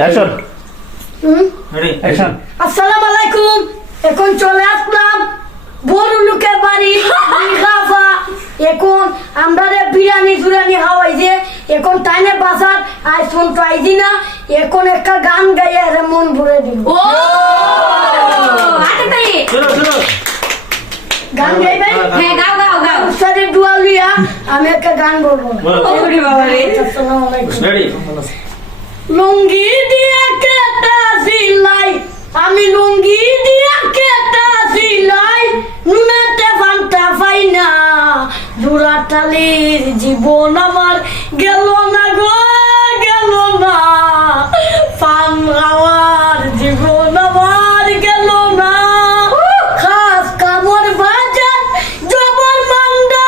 Action ready action আসসালামু আলাইকুম। এখন চলে আসলাম বড় লোকের বাড়ি খাফা। এখন আমরা বিরিয়ানি জুরানি খাওয়াই যে এখন টাইনে বাজার আজ ফোন পাইছি না। এখন একটা গান গাইয়ে আর মন ভরে দিব। ও আতে তাই শুরু শুরু গান গাইবেন? হ্যাঁ গাও গাও গাও উস্তাদের দোয়া লিয়া আমি একটা গান বলবো। ওরে বাবা রে আসসালামু আলাইকুম। রেডি লুঙ্গি দিয়া কেটা সিলাই, আমি লুঙ্গি দিয়া কেটা সিলাই, নুনাতে ফান্তা পাই না, জোড়াতালির জীবন আমার গেল না গো গেল না, পান খাওয়ার জীবন আমার গেল না, খাস কামর বাজার জবর মান্ডা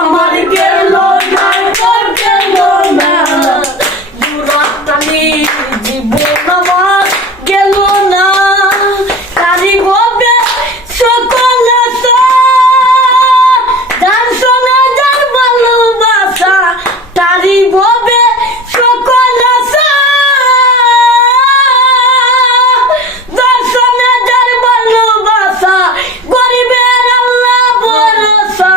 আমার গেল না গেল না, জোড়াতালির জীবন আমার গেল না, তারি হবে সকল আশা, যার সোনা যার ভালোবাসা, তারি হবে সকল আশা, যার সোনা যার ভালোবাসা, গরিবের আল্লাহ ভরসা,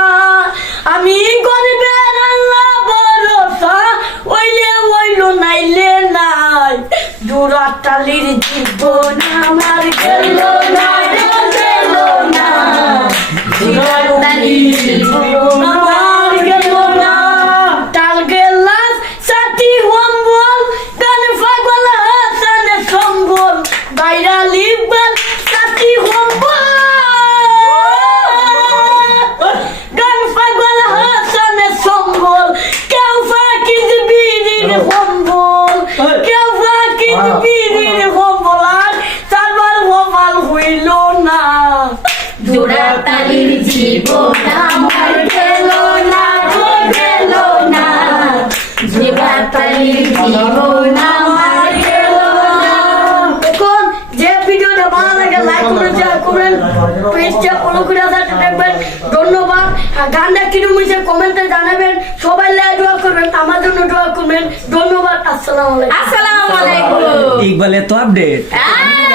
আমি গরিবের আল্লাহ ভরসা, ওইলে ওইল নাইলে নাই, জোড়াতালির জীবন আমার গেল না গেল না, জোড়াতালির জীবন আমার গেল না, তাল গেলাস সাথী হম্বল, গান পাগল হাসানে সম্বল, বাইরা লিবাল সাথী হম্বল, গান পাগল হাসানে সম্বল, কেউ ফাঁকির বীরের সম্বল, কেউ ফাঁকির বীরের সম্বল, আর সালবার হমাল হইল না, জোড়াতালির জীবন আমার গেল না গো গেল না, জোড়াতালির জীবন আমার গেল না। এখন যে ভিডিওটা ভালো লাগে লাইক করে শেয়ার করেন, পেজটা ফলো করে সাথে দেখবেন। ধন্যবাদ। আর গানটা কিরকম হয়েছে কমেন্টে জানাবেন। সবাই লাইক দোয়া করবেন, আমার জন্য দোয়া করবেন। ধন্যবাদ। আসসালামু আলাইকুম। আসসালামু আলাইকুম ইকবালের তো আপডেট আহ!